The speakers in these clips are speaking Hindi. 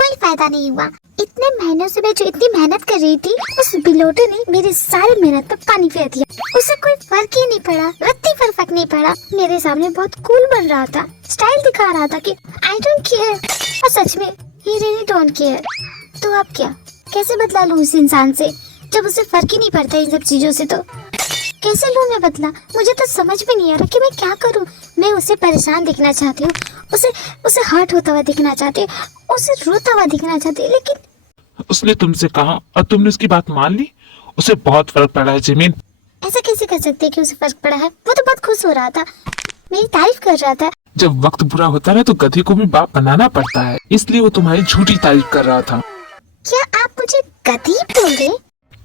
कोई फायदा नहीं हुआ। इतने महीनों से मैं जो इतनी मेहनत कर रही थी, उस बिलोटे ने मेरी सारी मेहनत पर पानी फेर दिया। उसे कोई फर्क ही नहीं पड़ा, रत्ती पर फर्क नहीं पड़ा। मेरे सामने बहुत कूल बन रहा था, स्टाइल दिखा रहा था कि आई डोंट केयर, और सच में ही रियली डोंट केयर। तो अब क्या, कैसे बदला लूं उस इंसान से जब उसे फर्क ही नहीं पड़ता इन सब चीजों से? तो कैसे लूं मैं बदला? मुझे तो समझ में नहीं आ रहा कि मैं क्या करूं। मैं उसे परेशान दिखना चाहती हूँ, उसे हर्ट होता हुआ दिखना चाहती हूँ, उसे रोता हुआ दिखना चाहती हूँ, लेकिन उसने तुमसे कहा और तुमने उसकी बात मान ली। उसे बहुत फर्क पड़ा है जिमिन। ऐसा कैसे कर सकते हैं कि उसे फर्क पड़ा है? वो तो बहुत खुश हो रहा था, मेरी तारीफ कर रहा था। जब वक्त बुरा होता है तो गधे को भी बाप बनाना पड़ता है, इसलिए वो तुम्हारी झूठी तारीफ कर रहा था। क्या आप मुझे गधी बोल रहे?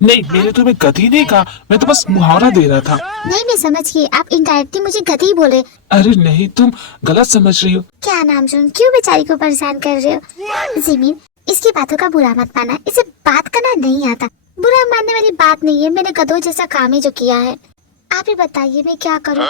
नहीं, मैंने तुम्हें गधी नहीं कहा, मैं तो बस मुहावरा दे रहा था। नहीं, मैं समझ गई, आप इनडायरेक्टली मुझे गधी बोले। अरे नहीं, तुम गलत समझ रही हो। क्या नाम सुन, क्यों बेचारी को परेशान कर रहे हो? जिमिन, इसकी बातों का बुरा मत माना, इसे बात करना नहीं आता। बुरा मानने वाली बात नहीं है, मैंने गधों जैसा काम ही जो किया है। आप ही बताइए मैं क्या करूं?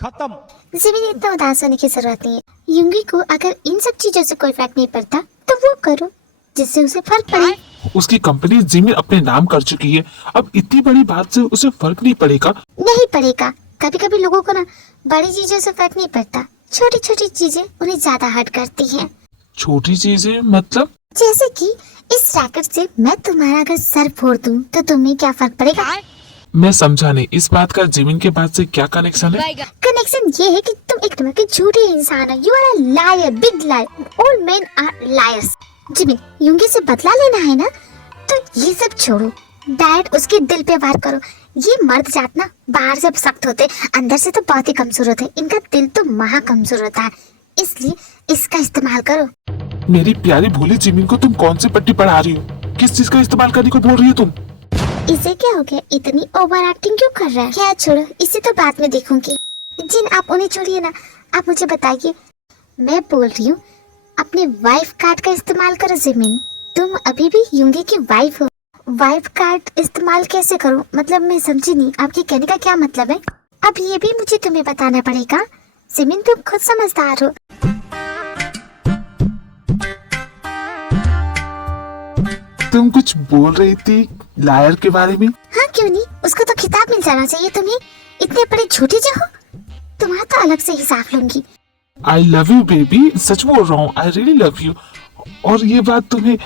खत्म। जिमिन, इतना उदास होने की जरूरत नहीं है। युंगी को अगर इन सब चीजों से कोई फर्क नहीं पड़ता तो वो करो जिससे उसे फर्क पड़े। उसकी कंपनी जिमिन अपने नाम कर चुकी है, अब इतनी बड़ी बात से उसे फर्क नहीं पड़ेगा। नहीं पड़ेगा। कभी कभी लोगों को ना बड़ी चीजों से फर्क नहीं पड़ता, छोटी छोटी चीजें उन्हें ज्यादा हर्ट करती हैं। छोटी चीजें मतलब? जैसे कि इस रैकेट से मैं तुम्हारा अगर सर फोड़ दूं तो तुम्हें क्या फर्क पड़ेगा? मैं समझा नहीं, इस बात का जिमिन के बात से क्या कनेक्शन है? कनेक्शन ये है कि तुम एक नंबर के झूठे इंसान हो। You are a liar, big liar. All men are liars. Jimin, Yoongi से बदला लेना है ना, तो ये सब छोड़ो, डायरेक्ट उसके दिल पे वार करो। ये मर्द जात ना बाहर से सख्त होते, अंदर से तो बहुत ही कमजोर होते। इनका दिल तो महा कमजोर होता है, इसलिए इसका इस्तेमाल करो। मेरी प्यारी भोली जिमिन को तुम कौन सी पट्टी पढ़ा रही हो? किस चीज का इस्तेमाल करने को बोल रही हो तुम? इसे क्या हो गया, इतनी ओवर एक्टिंग क्यों कर रहा है? क्या छोड़ो, इसे तो बाद में देखूंगी। जिन, आप उन्हें छोड़िए ना, आप मुझे बताइए। मैं बोल रही हूँ अपने वाइफ कार्ड का इस्तेमाल करो। जिमिन, तुम अभी भी युंगी की वाइफ हो। वाइफ कार्ड इस्तेमाल कैसे करूँ? मतलब मैं समझी नहीं, आपके कहने का क्या मतलब है? अब ये भी मुझे तुम्हें बताना पड़ेगा। जिमिन, तुम खुद समझदार हो। तुम कुछ बोल रही थी लायर के बारे में? हाँ, क्यों नहीं, उसको तो खिताब मिल जाना चाहिए। तुम्हें इतने बड़े झूठे जो हो, तुम्हारा तो अलग से हिसाब लूंगी। आई लव यू बेबी, सच बोल रहा हूँ, आई रियली लव यू। और ये बात तुम्हें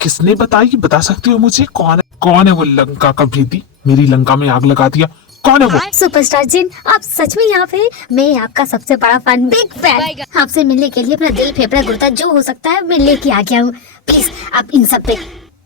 किसने बताई? बता सकती हो मुझे? कौन है वो लंका का भेदी? मेरी लंका में आग लगा दिया, कौन है वो? सुपरस्टार जिन, आप सच में यहाँ पे? मैं आपका सबसे बड़ा फैन, बिग फैन। आपसे मिलने के लिए अपना दिल, फेफड़ा, गुर्दा जो हो सकता है मैं लेके आ गया हूँ। प्लीज आप इन सब पे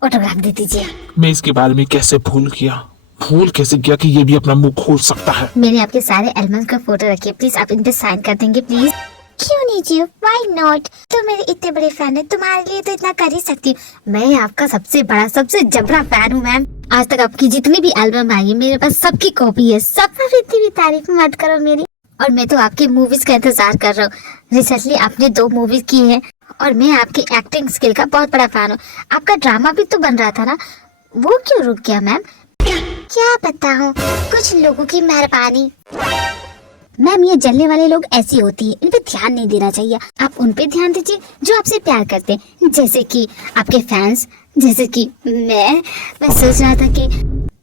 ऑटोग्राफ दे दीजिए। मैं इसके बारे में कैसे भूल कैसे गया कि ये भी अपना मुंह खोल सकता है। मैंने आपके सारे एल्बम्स का फोटो रखे, प्लीज आप इन पे साइन कर देंगे प्लीज? क्यों नहीं जी, व्हाई नॉट? तुम मेरे इतने बड़े फैन है, तुम्हारे लिए तो इतना कर ही सकती हूँ। मैं आपका सबसे बड़ा, सबसे जबरा फैन हूँ मैम। आज तक आपकी जितनी भी एल्बम आई है मेरे पास सबकी कॉपी है। सब इतनी भी तारीफ मत करो मेरी। और मैं तो आपकी मूवीज का इंतजार कर रहा हूँ। रिसेंटली आपने 2 मूवीज की है और मैं आपकी एक्टिंग स्किल का बहुत बड़ा फैन हूँ। आपका ड्रामा भी तो बन रहा था ना, वो क्यों रुक गया मैम? क्या बताऊं, कुछ लोगों की मेहरबानी। मैम, ये जलने वाले लोग ऐसी होती है, इन पे ध्यान नहीं देना चाहिए। आप उन पे ध्यान दीजिए जो आपसे प्यार करते हैं, जैसे कि आपके फैंस, जैसे कि मैं सोच रहा था कि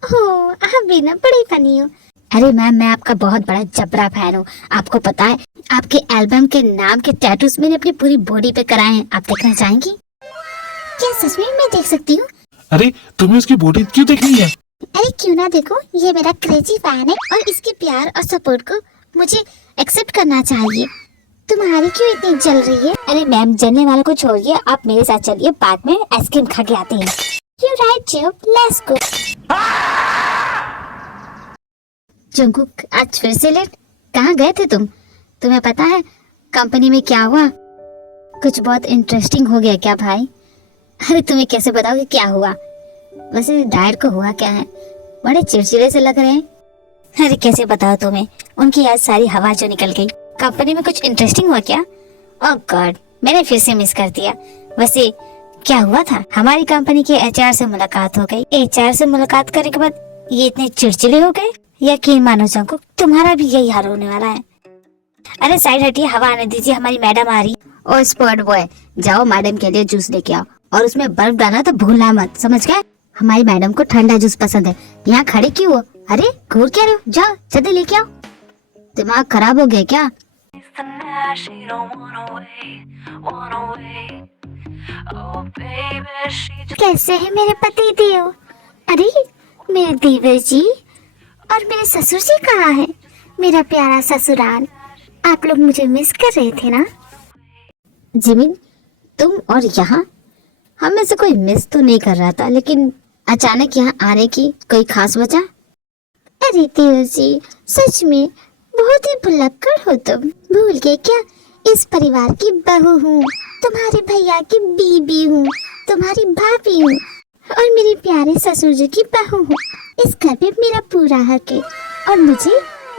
हो आप भी ना बड़ी फनी हो। अरे मैम, मैं आपका बहुत बड़ा जबरा फैन हूँ। आपको पता है आपके एल्बम के नाम के टैटूज मैंने अपनी पूरी बॉडी पे कराए हैं। आप देखना चाहेंगी? क्या सच में मैं देख सकती हूँ? अरे तुम्हें उसकी बॉडी क्यों देखनी है? अरे क्यों ना देखो, ये मेरा क्रेजी फैन है और इसके प्यार और सपोर्ट को मुझे एक्सेप्ट करना चाहिए। तुम्हारी क्यों इतनी जल रही है? अरे मैम, जलने वालों को छोड़िए, आप मेरे साथ चलिए, बाद में आइसक्रीम खा के आते हैं। You right Jio, let's go. Jungkook, आज फिर से लेट? कहाँ गए थे तुम? तुम्हें पता है कंपनी में क्या हुआ? कुछ बहुत इंटरेस्टिंग हो गया क्या भाई? अरे तुम्हें कैसे बताओगे क्या हुआ? वैसे डायर को हुआ क्या है? बड़े चिड़चिड़े से लग रहे हैं। अरे कैसे बताओ तुम्हें, उनकी आज सारी हवा जो निकल गई। कंपनी में कुछ इंटरेस्टिंग हुआ क्या? ओह गॉड, मैंने फिर से मिस कर दिया। वैसे क्या हुआ था? हमारी कंपनी के एचआर से मुलाकात हो गई। एचआर से मुलाकात करने के बाद ये इतने चिड़चिड़े हो गए? यकीन मानो जंकुक, तुम्हारा भी यही हाल होने वाला है। अरे साइड हटिए, हवा आने दीजिए, हमारी मैडम आ रही। और स्पॉट बॉय, जाओ मैडम के लिए जूस लेके आओ और उसमें बर्फ डालना तो भूलना मत, समझ गए? हमारी मैडम को ठंडा जूस पसंद है। यहाँ खड़े क्यों हो? अरे घूर क्या रहे हो? जाओ जल्दी लेके आओ। दिमाग खराब हो गया क्या? कैसे है मेरे पति देव? अरे मेरे देवर जी और मेरे ससुर जी कहाँ है? मेरा प्यारा ससुराल, आप लोग मुझे मिस कर रहे थे ना? जिमिन, तुम और यहाँ? हम में से कोई मिस तो नहीं कर रहा था, लेकिन अचानक यहाँ आने की कोई खास वजह? अरे देवर जी, सच में बहुत ही भुलक्कड़ हो तुम। भूल गए क्या? इस परिवार की बहू हूँ, तुम्हारे भैया की बीबी हूँ, तुम्हारी भाभी हूँ और मेरे प्यारे ससुर जी की बहू हूँ। इस घर पे मेरा पूरा हक है और मुझे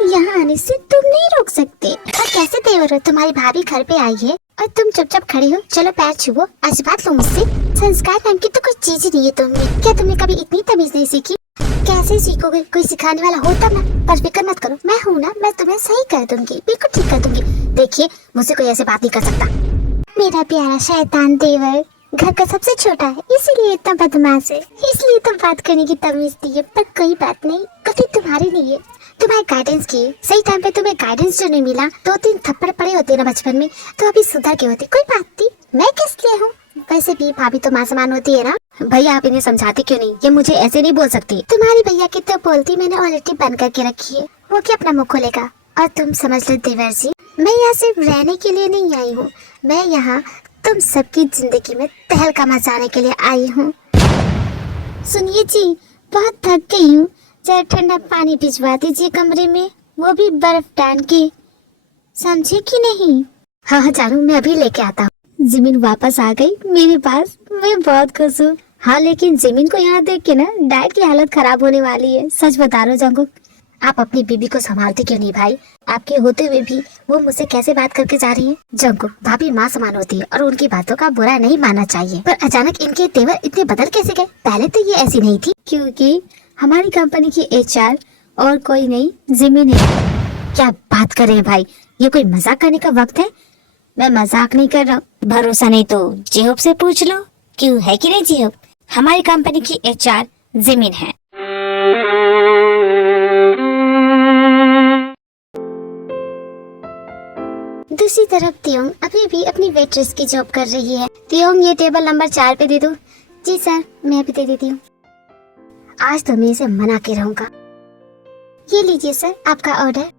यहाँ आने से तुम नहीं रोक सकते। और कैसे देवर हो, तुम्हारी भाभी घर पे आई है और तुम चुपचाप खड़े हो? चलो पैर छुओ, आशीर्वाद लो मुझसे। संस्कार नाम की तो कुछ चीज ही नहीं है तुम्हें। क्या तुमने कभी इतनी तमीज नहीं सीखी? कैसे सीखोगे? कोई सिखाने वाला होता ना। पर फिक्र मत करो, मैं हूँ ना, मैं तुम्हें सही कर दूंगी, बिल्कुल ठीक कर दूंगी। देखिए, मुझसे कोई ऐसे बात नहीं कर सकता। मेरा प्यारा शैतान देवर घर का सबसे छोटा है, इसीलिए इतना बदमाश है, इसलिए तो बात करने की तमीज दी है। पर कोई बात नहीं, गलती तुम्हारी नहीं है, तुम्हारे गाइडेंस की। सही टाइम पे तुम्हें गाइडेंस जो नहीं मिला, 2-3 थप्पड़ पड़े होते ना बचपन में, तो अभी सुधर के होते। कोई बात नहीं, मैं किस लिए हूँ? वैसे भी भाभी तो माँ समान होती है ना। भैया आप इन्हें समझाते क्यों नहीं? ये मुझे ऐसे नहीं बोल सकती। तुम्हारी भैया की तो बोलती मैंने ऑलरेडी बंद करके रखी है, वो क्या अपना मुँह खोलेगा? और तुम समझ लो देवर जी, मैं यहाँ सिर्फ रहने के लिए नहीं आई हूँ, मैं यहाँ तुम सबकी जिंदगी में तहलका मचाने के लिए आई हूँ। सुनिए जी, बहुत थक गई हूँ, जरा ठंडा पानी भिजवा दीजिए कमरे में, वो भी बर्फ डाल के, समझे कि नहीं? हाँ जानू, मैं अभी लेके आता हूँ। जिमिन वापस आ गई मेरे पास, मैं बहुत खुश हूँ। हाँ लेकिन जिमिन को यहाँ देख के ना डाइट की हालत खराब होने वाली है। सच बता रहा हूँ जंगुक, आप अपनी बीबी को संभालते क्यों नहीं भाई? आपके होते हुए भी वो मुझसे कैसे बात करके जा रही है? जंगुक, भाभी माँ समान होती है और उनकी बातों का बुरा नहीं मानना चाहिए। पर अचानक इनके तेवर इतने बदल कैसे गए? पहले तो ये ऐसी नहीं थी। क्योंकि हमारी कंपनी की HR और कोई नहीं, जिमिन है। क्या बात कर रहे हैं भाई, ये कोई मजाक करने का वक्त है? मैं मजाक नहीं कर रहा हूँ। भरोसा नहीं तो जेहब से पूछ लो। क्यों, है कि नहीं जेहब? हमारी कंपनी की HR जिमिन है। दूसरी तरफ तियोंग अभी भी अपनी वेट्रेस की जॉब कर रही है। तियोंग, ये टेबल नंबर 4 पे दे दो। जी सर, मैं भी दे देती हूँ। आज तो मैं इसे मना के रहूंगा। ये लीजिए सर आपका ऑर्डर।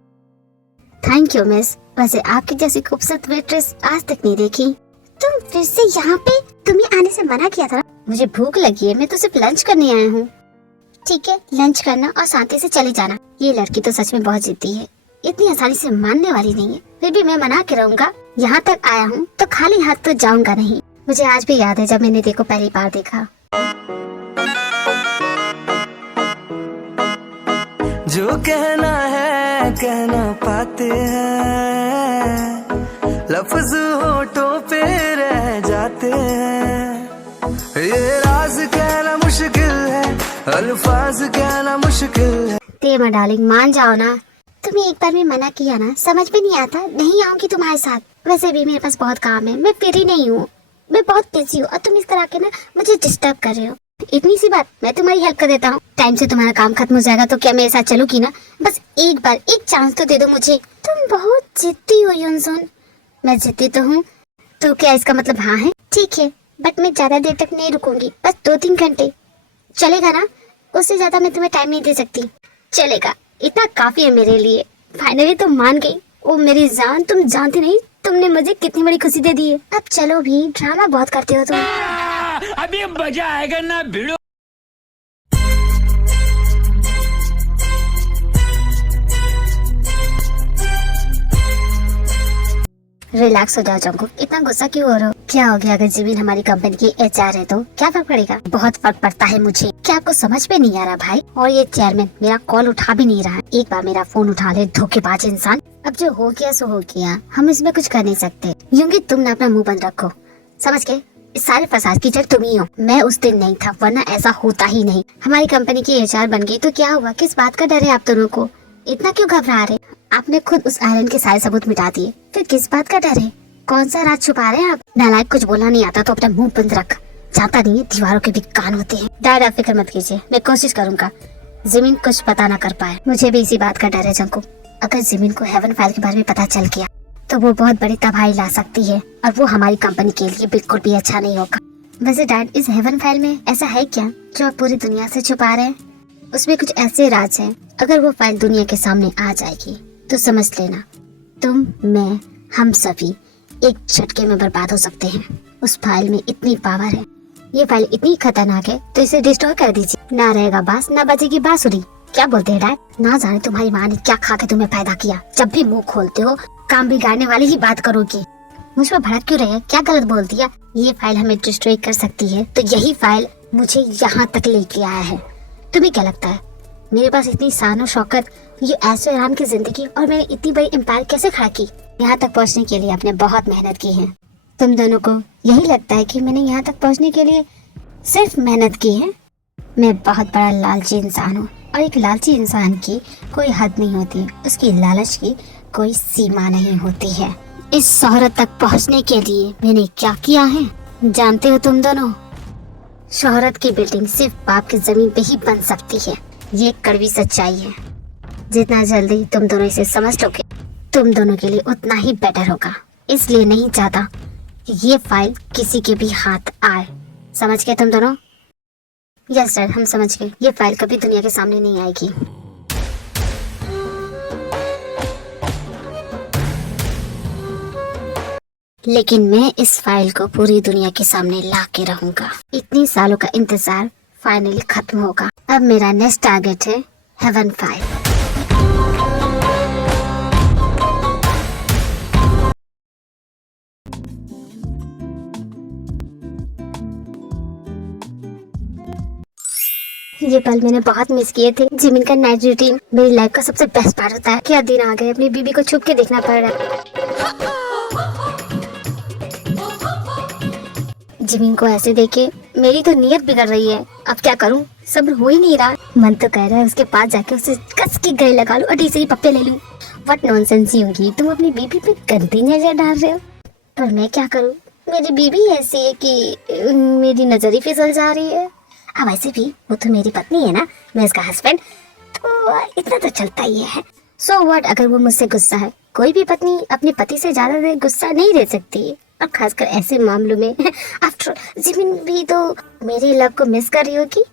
थैंक यू मिस, वैसे आपकी जैसी खूबसूरत वेट्रेस आज तक नहीं देखी। तुम फिर से यहाँ पे? तुम्हें आने से मना किया था ना। मुझे भूख लगी है, मैं तो सिर्फ लंच करने आया हूँ। ठीक है, लंच करना और शांति से चले जाना। ये लड़की तो सच में बहुत जिद्दी है, इतनी आसानी से मानने वाली नहीं है। फिर भी मैं मना के रहूंगा। यहाँ तक आया हूँ तो खाली हाथ तो जाऊंगा नहीं। मुझे आज भी याद है जब मैंने देखो पहली बार देखा। जो कहना है कहना पाते हैं, लफ्ज होठों पे रह जाते हैं। ये राज कहना मुश्किल है, अल्फाज कहना मुश्किल है। तेमा डार्लिंग, मान जाओ ना। तुम्हें एक बार में मना किया ना, समझ में नहीं आता? नहीं आऊंगी तुम्हारे साथ। वैसे भी मेरे पास बहुत काम है, मैं फ्री नहीं हूँ, मैं बहुत बिजी हूँ और तुम इस तरह के ना मुझे डिस्टर्ब कर रहे हो। इतनी सी बात, मैं तुम्हारी हेल्प कर देता हूँ। टाइम से तुम्हारा काम खत्म हो जाएगा तो क्या मेरे साथ चलोगी ना? बस एक बार, एक चांस तो दे दो मुझे। तुम बहुत जिद्दी हो युनसुन। मैं जिद्दी तो हूँ, तो क्या इसका मतलब हाँ है? ठीक है, बट मैं ज्यादा देर तक नहीं रुकूंगी, बस 2-3 घंटे चलेगा ना? उससे ज्यादा मैं तुम्हें टाइम नहीं दे सकती। चलेगा, इतना काफी है मेरे लिए। फाइनली तुम मान गई। ओ मेरी जान, तुम जानती नहीं तुमने मुझे कितनी बड़ी खुशी दे दी है। अब चलो भी, ड्रामा बहुत करते हो तुम। अभी मजा आएगा ना भिड़ो। रिलैक्स हो जाओ जंगुक, इतना गुस्सा क्यों हो रहे हो? क्या हो गया अगर जिमिन हमारी कंपनी की HR है तो क्या फर्क पड़ेगा? बहुत फर्क पड़ता है मुझे। क्या आपको समझ में नहीं आ रहा भाई? और ये चेयरमैन मेरा कॉल उठा भी नहीं रहा है। एक बार मेरा फोन उठा ले, धोखेबाज इंसान। अब जो हो गया सो हो गया, हम इसमें कुछ कर नहीं सकते। यूंगी तुम ना अपना मुँह बंद रखो, समझ के? इस सारे फसाद की जड़ तुम ही हो। मैं उस दिन नहीं था, वरना ऐसा होता ही नहीं। हमारी कंपनी की HR बन गई तो क्या हुआ? किस बात का डर है आप दोनों को? इतना क्यों घबरा रहे? आपने खुद उस आयरन के सारे सबूत मिटा दिए, फिर किस बात का डर है? कौन सा राज छुपा रहे हैं आप? नालायक, कुछ बोलना नहीं आता तो अपना मुंह बंद रख। जाता नहीं है, दीवारों के भी कान होते हैं। डैड आप फिक्र मत कीजिए, मैं कोशिश करूंगा जिमिन कुछ पता ना कर पाए। मुझे भी इसी बात का डर है जंकू। अगर जिमिन को हेवन फाइल के बारे में पता चल गया तो वो बहुत बड़ी तबाही ला सकती है और वो हमारी कंपनी के लिए बिल्कुल भी अच्छा नहीं होगा। वैसे डैड, इस हेवन फाइल में ऐसा है क्या जो आप पूरी दुनिया से छुपा रहे हैं? उसमें कुछ ऐसे राज हैं, अगर वो फाइल दुनिया के सामने आ जाएगी तो समझ लेना तुम, मैं, हम सभी एक झटके में बर्बाद हो सकते हैं। उस फाइल में इतनी पावर है, ये फाइल इतनी खतरनाक है तो इसे डिस्ट्रॉय कर दीजिए। ना रहेगा बांस, ना बजेगी बांसुरी। क्या बोलते हैं डैड? ना जाने तुम्हारी माँ ने क्या खा के तुम्हें पैदा किया, जब भी मुंह खोलते हो काम बिगाड़ने वाली ही बात करोगी। मुझ पर भड़क क्यों रहे? क्या गलत बोल दिया? ये फाइल हमें डिस्ट्रॉय कर सकती है तो यही फाइल मुझे यहाँ तक लेके आया है। तुम्हें क्या लगता है मेरे पास इतनी शान और शौकत, ये ऐसे आराम की जिंदगी और मैंने इतनी बड़ी एम्पायर कैसे खड़ा की? यहाँ तक पहुँचने के लिए आपने बहुत मेहनत की है। तुम दोनों को यही लगता है कि मैंने यहाँ तक पहुँचने के लिए सिर्फ मेहनत की है? मैं बहुत बड़ा लालची इंसान हूँ और एक लालची इंसान की कोई हद नहीं होती, उसकी लालच की कोई सीमा नहीं होती है। इस शोहरत तक पहुँचने के लिए मैंने क्या किया है जानते हो तुम दोनों? शोहरत की बिल्डिंग सिर्फ बाप की जमीन पे ही बन सकती है। ये कड़वी सच्चाई है। जितना जल्दी तुम दोनों इसे समझ लोगे तुम दोनों के लिए उतना ही बेटर होगा। इसलिए नहीं चाहता कि ये फाइल किसी के भी हाथ आए। समझ गए तुम दोनों? यस सर, हम समझ गए। ये फाइल कभी दुनिया के सामने नहीं आएगी। लेकिन मैं इस फाइल को पूरी दुनिया के सामने ला के रहूंगा। इतनी सालों का इंतजार फाइनली खत्म होगा। अब मेरा नेक्स्ट टारगेट है हेवन फाइल। ये पल मैंने बहुत मिस किए थे। जिमिन का नाइट रूटीन मेरी लाइफ का सबसे बेस्ट पार्ट होता है। क्या दिन आ गए, अपनी बीबी को छुप के देखना पड़ रहा है। जिमिन को ऐसे देखे मेरी तो नीयत बिगड़ रही है। अब क्या करूं, सब्र हो ही नहीं रहा। मन तो कह रहा है उसके पास जाके उसे कस के गले लगा लूं और ढीसे ही पप्पे ले लूं। व्हाट नॉनसेंस होगी, तुम अपनी बीबी पे गंदी नजर डाल रहे हो। पर मैं क्या करूं, मेरी बीबी ऐसी है कि मेरी नजर ही फिसल जा रही है। अब वैसे भी वो तो मेरी पत्नी है ना, मैं उसका हस्बैंड, तो इतना तो चलता ही है। सो व्हाट अगर वो मुझसे गुस्सा है? कोई भी पत्नी अपने पति से ज्यादा देर गुस्सा नहीं रह सकती, और खासकर ऐसे मामलों में। आफ्टर जिमिन भी तो मेरे लव को मिस कर रही होगी।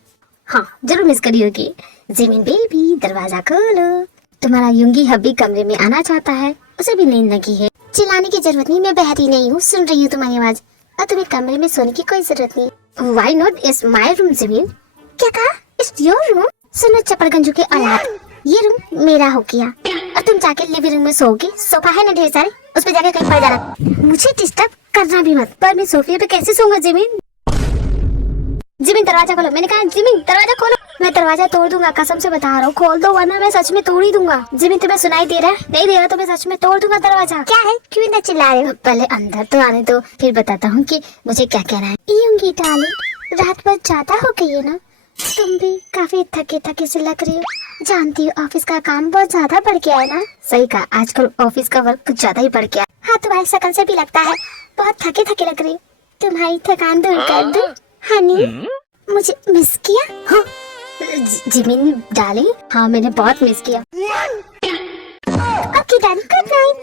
हाँ, जरूर मिस कर रही होगी। जिमिन बेबी, दरवाजा खोलो। तुम्हारा युंगी हब्बी कमरे में आना चाहता है, उसे भी नींद लगी है। चिल्लाने की जरूरत नहीं, मैं बहरी नहीं हूँ, सुन रही हूँ तुम्हारी आवाज। और तुम्हें कमरे में सोने की कोई जरूरत नहीं। Why not is my room, Jimin? क्या कहा? It's your room? सुनो चपड़गंजू के औलाद, ये रूम मेरा हो गया और तुम जाके लिविंग रूम में सोओगे। सोफा है ना ढेर सारे, उस पे जाके कहीं पड़ जाना। मुझे डिस्टर्ब करना भी मत। पर मैं सोफे पे कैसे सोऊंगा जिमिन? जिमिन दरवाजा खोलो, मैंने कहा जिमिन दरवाजा खोलो। मैं दरवाजा तोड़ दूंगा, कसम से बता रहा हूँ। खोल दो वरना मैं सच में तोड़ ही दूंगा। जिमिन तुम्हें सुनाई दे रहा है? नहीं दे रहा तो मैं सच में तोड़ दूंगा दरवाजा। क्या है, क्यों इतना चिल्ला रहे हो? पहले अंदर तो आने दो, फिर बताता हूँ कि मुझे क्या कहना है। यूंगी डार्लिंग, रात भर ज्यादा हो गई है ना, तुम भी काफी थके थके से लग रही हो। जानती हो ऑफिस का काम बहुत ज्यादा बढ़ गया है ना। सही कहा, आजकल ऑफिस का वर्क कुछ ज्यादा ही बढ़ गया। हाँ, तुम्हारी शक्ल से भी लगता है बहुत थके थके लग रही। तुम्हारी थकान दूर कर दूं हनी? मुझे मिस किया? हाँ जिमिन डार्लिंग, हाँ मैंने बहुत मिस किया। Okay darling, good night.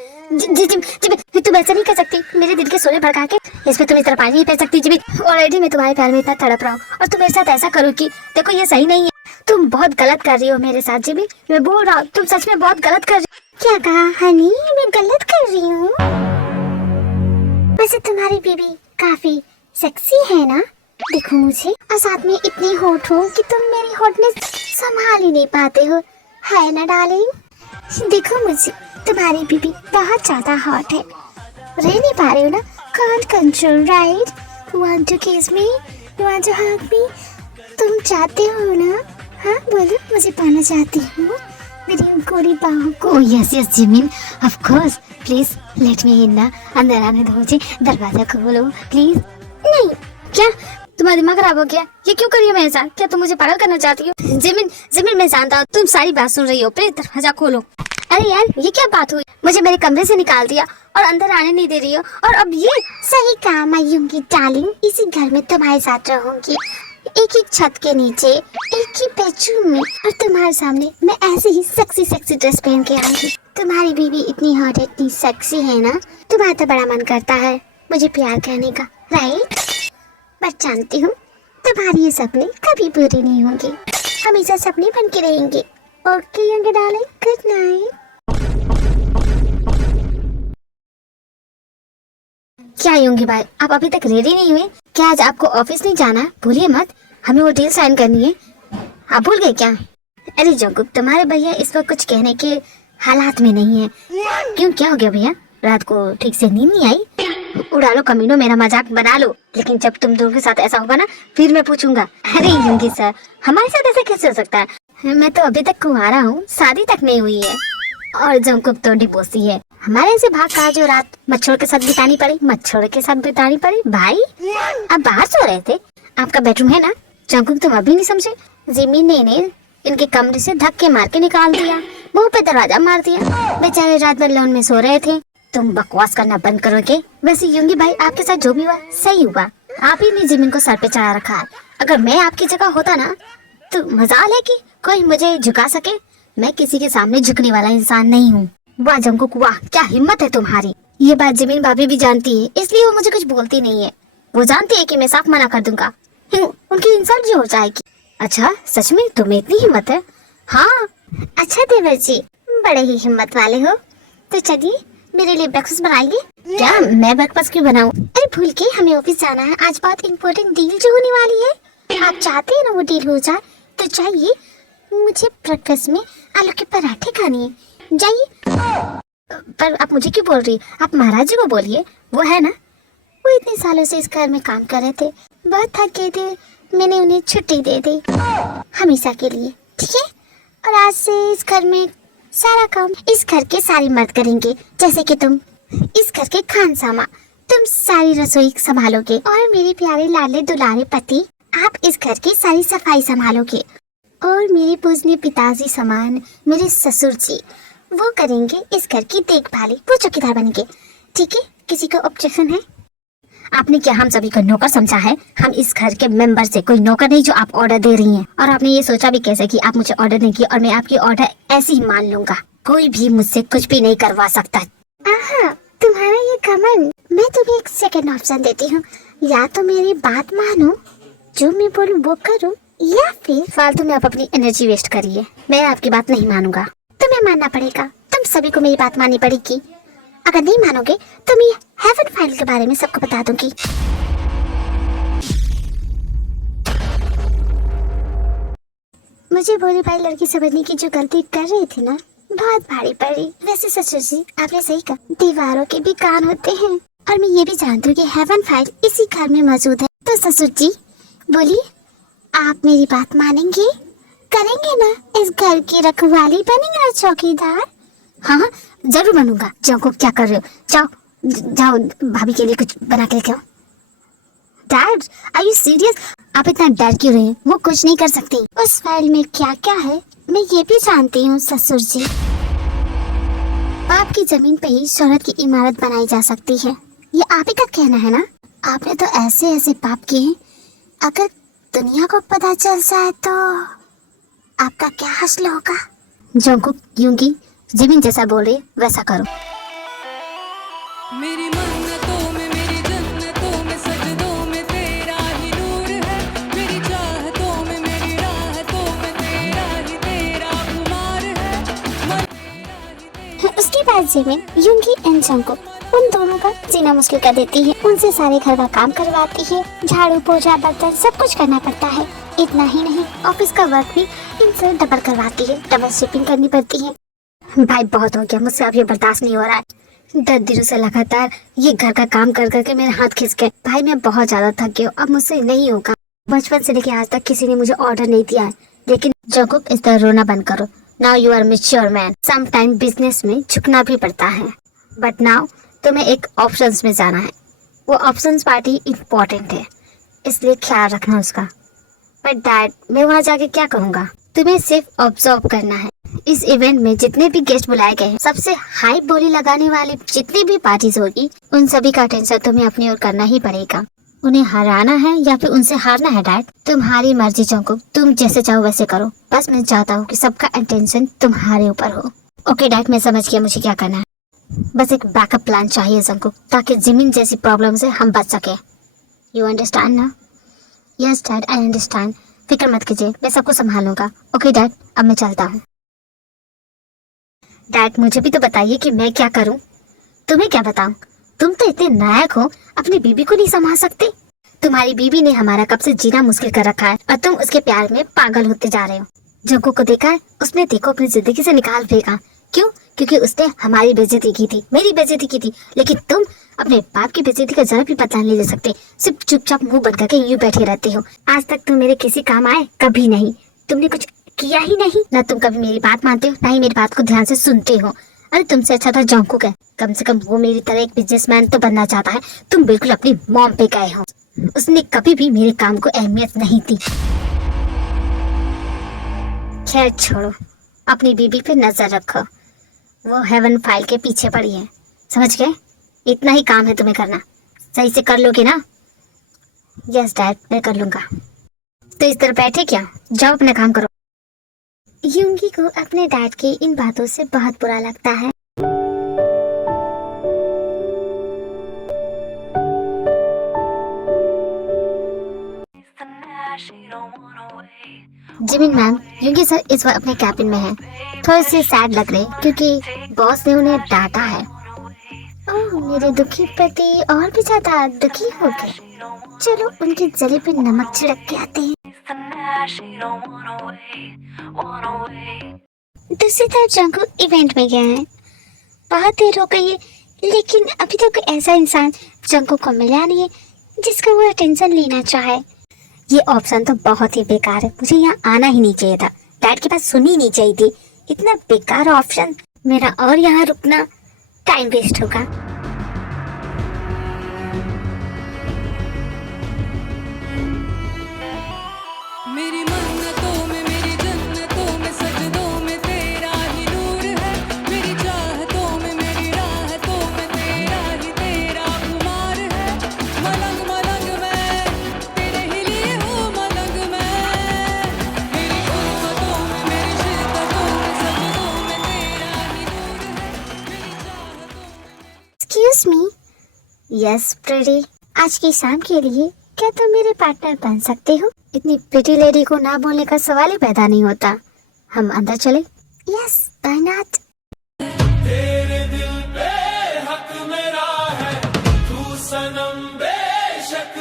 Jimin तुम ऐसा नहीं कर सकती, मेरे दिल के सोने भड़का के इसमें तुम इस तरह पानी नहीं फेंक सकती। जिमिन ऑलरेडी मैं तुम्हारे प्यार में इतना तड़प रहा हूँ और तुम मेरे साथ ऐसा करो कि देखो ये सही नहीं है। तुम बहुत गलत कर रही हो मेरे साथ जिमिन, मैं बोल रहा हूँ तुम सच में बहुत गलत कर रही हो। क्या कहा हनी? मैं गलत कर रही हूँ? वैसे तुम्हारी बीबी काफी सेक्सी है ना, देखो मुझे, और साथ में इतनी हॉट हो कि तुम मेरी हॉटनेस संभाल ही नहीं पाते हो, है ना डार्लिंग? देखो मुझे, तुम्हारी बीबी बहुत ज्यादा हॉट है, रह नहीं पा रहे हो ना, can't control right? Want to kiss me, want to hug मी, तुम चाहते हो ना? हाँ बोलो, मुझे पाना चाहती हूँ मेरी कोरी बाहों को। Yes yes Jimin, of course, please let me in ना, अंदर आने दो मुझे, दरवाजा खोलो प्लीज। नहीं, क्या तुम्हारा दिमाग खराब हो गया? ये क्यों कर रही हो मेरे साथ? क्या तुम मुझे पागल करना चाहती हो? जिमिन जिमिन, मैं जानता हूँ तुम सारी बात सुन रही हो, प्लीज दरवाजा खोलो। अरे यार ये क्या बात हुई, मुझे मेरे कमरे से निकाल दिया और अंदर आने नहीं दे रही हो, और अब ये सही काम आयूंगी डार्लिंग, इसी घर में तुम्हारे साथ रहूंगी, एक ही छत के नीचे, एक ही बेडरूम में, और तुम्हारे सामने मैं ऐसे ही सेक्सी सेक्सी ड्रेस पहन के आऊंगी। तुम्हारी बीवी इतनी हॉट, इतनी सेक्सी है ना, तुम्हारा तो बड़ा मन करता है मुझे प्यार करने का, राइट? बट जानती हूँ तुम्हारी ये सपने कभी पूरे नहीं होंगे, हमेशा सपने बन के रहेंगे। Okay young darling, good night. क्या योंगी भाई, आप अभी तक रेडी नहीं हुए? क्या आज आपको ऑफिस नहीं जाना? भूलिए मत, हमें वो डील साइन करनी है। आप भूल गए क्या? अरे जंकुक, तुम्हारे भैया इस वक्त कुछ कहने के हालात में नहीं है। क्यों, क्या हो गया भैया? रात को ठीक से नींद नहीं आई? उड़ा लो कमीनों, मेरा मजाक बना लो, लेकिन जब तुम दोनों के साथ ऐसा होगा ना, फिर मैं पूछूंगा। अरे योंगी सर, हमारे साथ ऐसा कैसे हो सकता है? मैं तो अभी तक कुंवारा हूँ, शादी तक नहीं हुई है। और जंकुक तो डिवोर्सी है। हमारे से भाग का जो रात मच्छरों के साथ बितानी पड़ी, मच्छरों के साथ बितानी पड़ी। भाई आप बाहर सो रहे थे, आपका बेडरूम है ना? जंकुक तुम अभी नहीं समझे? जिमी ने इनके कमरे से धक्के मार के निकाल दिया, मुंह पे दरवाजा मार दिया। बेचारे रात भर लॉन में सो रहे थे। तुम बकवास करना बंद करोगे? वैसे योंगी भाई, आपके साथ जो भी हुआ सही हुआ, आप ही ने जिमिन को सर पे चढ़ा रखा है। अगर मैं आपकी जगह होता ना, तो मजाल है कि कोई मुझे झुका सके। मैं किसी के सामने झुकने वाला इंसान नहीं हूँ। वाह जंकुक वाह, क्या हिम्मत है तुम्हारी। ये बात जिमिन भाभी भी जानती है, इसलिए वो मुझे कुछ बोलती नहीं है। वो जानती है कि मैं साफ मना कर दूंगा, उनकी इंसल्ट जो हो जाएगी। अच्छा सच में तुम्हें इतनी हिम्मत है? हाँ। अच्छा देवर जी, बड़े ही हिम्मत वाले हो। तो चलिए मेरे लिए ब्रेकफास्ट बनाइए। क्या मैं ब्रेकफास्ट क्यों बनाऊं? अरे भूल के, हमें ऑफिस जाना है, आज बहुत इम्पोर्टेंट डील जो होने वाली है। आप चाहते हैं ना वो डील हो जाए, तो जाइए, मुझे ब्रेकफास्ट में आलू के पराठे खानी है, जाइए। पर आप मुझे क्यों बोल रही? आप महाराज जी को बोलिए, वो है ना, वो इतने सालों से इस घर में काम कर रहे थे, बहुत थक गए थे, मैंने उन्हें छुट्टी दे दी हमेशा के लिए, ठीक है? और आज से इस घर में सारा काम इस घर के सारे मर्द करेंगे, जैसे कि तुम इस घर के खानसामा, तुम सारी रसोई संभालोगे, और मेरे प्यारे लाडले दुलारे पति, आप इस घर की सारी सफाई संभालोगे, और मेरे पूजनीय पिताजी समान मेरे ससुर जी, वो करेंगे इस घर की देखभाल, वो चौकीदार बनेंगे, ठीक है? किसी को ऑब्जेक्शन है? आपने क्या हम सभी को नौकर समझा है? हम इस घर के मेंबर से कोई नौकर नहीं जो आप ऑर्डर दे रही हैं। और आपने ये सोचा भी कैसे कि आप मुझे ऑर्डर देंगी और मैं आपकी ऑर्डर ऐसे ही मान लूंगा? कोई भी मुझसे कुछ भी नहीं करवा सकता। आहा, तुम्हारा ये कमन, मैं तुम्हें एक सेकंड ऑप्शन देती हूँ, या तो मेरी बात मानो, जो मैं बोलूँ वो करो, या फिर फालतू में आप अपनी एनर्जी वेस्ट करिए। मैं आपकी बात नहीं मानूंगा, तुम्हें मानना पड़ेगा, तुम सभी को मेरी बात माननी पड़ेगी। अगर नहीं मानोगे तो मैं हेवन फाइल के बारे में सबको बता दूंगी। मुझे भोली भाई लड़की समझने की जो गलती कर रही थी ना, बहुत भारी पड़ी। वैसे ससुर जी आपने सही कहा, दीवारों के भी कान होते हैं, और मैं ये भी जानती हूँ कि हेवन फाइल इसी घर में मौजूद है। तो ससुर जी बोलिए, आप मेरी बात मानेंगे, करेंगे ना? इस घर की रखवाली बनेंगे ना चौकीदार? हाँ जरूर बनूंगा। जाओ, क्या कर रहे हो? जाओ जाओ, भाभी के लिए कुछ बना के लेके आओ। Dad are you serious? आप इतना डर क्यों रहे हैं? वो कुछ नहीं कर सकती। उस फाइल में क्या क्या है मैं ये भी जानती हूँ ससुर जी। आपकी जमीन पे ही शोहरत की इमारत बनाई जा सकती है, ये आप ही का कहना है ना? आपने तो ऐसे ऐसे पाप किए हैं, अगर दुनिया को पता चल जाए तो आपका क्या हासिल होगा? जंकुक यूंगी जिमिन जैसा बोल रही वैसा करो। मेरी मन्नतों में, मेरी जन्नतों में, सजदों में तेरा ही नूर है। मेरी चाहतों में, मेरी राहतों में तेरा खुमार है। उसके बाद जिमिन यूंगी एंड जंकुक उन दोनों का जीना मुश्किल कर देती है, उनसे सारे घर का काम करवाती है, झाड़ू पोछा बर्तन सब कुछ करना पड़ता है। इतना ही नहीं, ऑफिस का वर्क भी इनसे डबल करवाती है, डबल शिपिंग करनी पड़ती है। भाई बहुत हो गया, मुझसे अब ये बर्दाश्त नहीं हो रहा है। 10 दिनों से लगातार ये घर का काम कर करके मेरे हाथ खिंच गए। भाई मैं बहुत ज्यादा थक गया, अब मुझसे नहीं होगा। बचपन से लेके आज तक किसी ने मुझे ऑर्डर नहीं दिया है। लेकिन जंकुक इस तरह रोना बंद करो। Now you are mature man. Some time business में झुकना भी पड़ता है, बट नाउ तुम्हें एक ऑप्शंस में जाना है। वो ऑप्शंस पार्टी इम्पोर्टेंट है, इसलिए ख्याल रखना उसका। बट डैड मैं वहाँ जाके क्या करूँगा? तुम्हें सिर्फ ऑब्जर्व करना है, इस इवेंट में जितने भी गेस्ट बुलाए गए हैं, सबसे हाई बोली लगाने वाली जितनी भी पार्टीज होगी, उन सभी का अटेंशन तुम्हें अपनी ओर करना ही पड़ेगा। उन्हें हराना है या फिर उनसे हारना है डैड, तुम्हारी मर्जी जंकुक, तुम जैसे चाहो वैसे करो। बस मैं चाहता हूँ कि सबका अटेंशन तुम्हारे ऊपर हो। ओके डैड, मैं समझ गया मुझे क्या करना है। बस एक बैकअप प्लान चाहिए जंकुक, ताकि जिमिन जैसी प्रॉब्लम से हम बच सके। यू अंडरस्टैंड ना? Yes dad, I understand. फिक्र मत कीजिए, मैं सबको संभालूंगा। ओके डैड, अब मैं चलता हूँ। डैड, मुझे भी तो बताइए कि मैं क्या करूँ। तुम्हें क्या बताऊँ? तुम तो इतने नायक हो, अपनी बीबी को नहीं संभाल सकते। तुम्हारी बीबी ने हमारा कब से जीना मुश्किल कर रखा है और तुम उसके प्यार में पागल होते जा रहे हो। जंकुक को देखा है, उसने देखो अपनी जिंदगी से निकाल फेंका। क्यों? क्योंकि उसने हमारी बेइज्जती की थी, मेरी बेइज्जती की थी। लेकिन तुम अपने बाप की बेइज्जती का जरा भी पता नहीं ले सकते, सिर्फ चुपचाप मुंह बंद करके यूं बैठे रहते हो। आज तक तुम मेरे किसी काम आए? कभी नहीं। तुमने कुछ किया ही नहीं। ना तुम कभी मेरी बात मानते हो, ना ही मेरी बात को ध्यान से सुनते हो। अरे तुमसे अच्छा था जंकुक है, कम से कम वो मेरी तरह एक बिजनेसमैन तो बनना चाहता है। तुम बिल्कुल अपनी मॉम पे गए हो। उसने कभी भी मेरे काम को अहमियत नहीं दी। खैर छोड़ो, अपनी बीबी पे नजर रखो। वो हेवन फाइल के पीछे पड़ी है, समझ गए? इतना ही काम है तुम्हें करना, सही से कर लोगे ना? यस डैड, मैं कर लूंगा। तो इस तरह बैठे क्या, जाओ अपना काम करो। यूंगी को अपने डैड की इन बातों से बहुत बुरा लगता है। जिमिन मैम, यूंगी सर इस वक्त अपने कैबिन में हैं। थोड़े से सैड लग रहे क्योंकि बॉस ने उन्हें डांटा है। ओह, मेरे दुखी पति और भी ज्यादा दुखी हो गए। चलो उनकी जली पे नमक छिड़क के आते हैं। दूसरी तरफ जंकुक इवेंट में गया है। बहुत देर हो गई है, लेकिन अभी तक ऐसा इंसान जंकुक को मिला नहीं है जिसका वो अटेंशन लेना चाहे। ये ऑप्शन तो बहुत ही बेकार है, मुझे यहाँ आना ही नहीं चाहिए था। डैड के पास सुनी नहीं चाहिए थी। इतना बेकार ऑप्शन, मेरा और यहाँ रुकना टाइम वेस्ट होगा। मेरी मन्नतों में, मेरी जन्नतों में, सजदों में तेरा ही नूर है। मेरी चाहतों में, मेरी राहतों में तेरा ही तेरा खुमार है। मलंग मलंग मैं तेरे ही लिए हूँ, मलंग मैं। मेरी उल्फतों में, मेरी शिद्दतों में, सजदों में तेरा ही नूर है। मेरी चाहतों में। Excuse me. यस प्रेटी, आज की शाम के लिए क्या तुम मेरे पार्टनर बन सकते हो? इतनी प्रिटी लेडी को ना बोलने का सवाल ही पैदा नहीं होता। हम अंदर चले? Yes, why not? तेरे दिल पे हक मेरा है, तू सनम बेशक